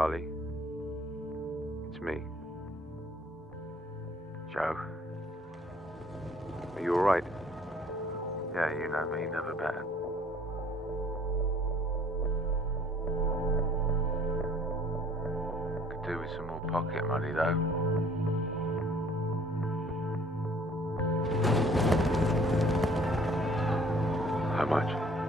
Charlie. It's me. Joe. Are you alright? Yeah, you know me, never better. Could do with some more pocket money, though. How much?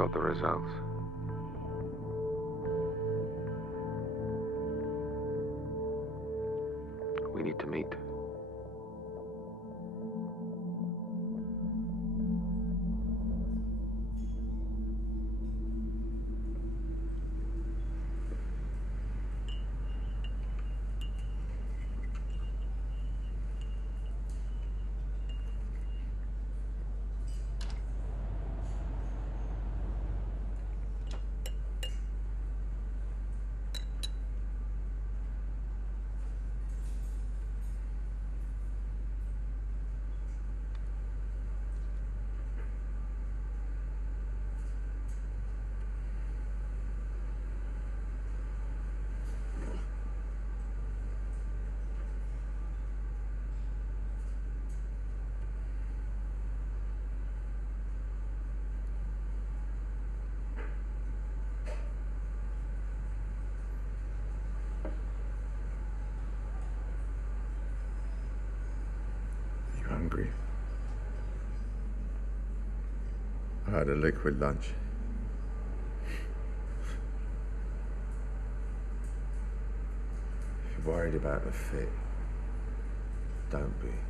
Got the results. I had a liquid lunch. If you're worried about the fit, don't be.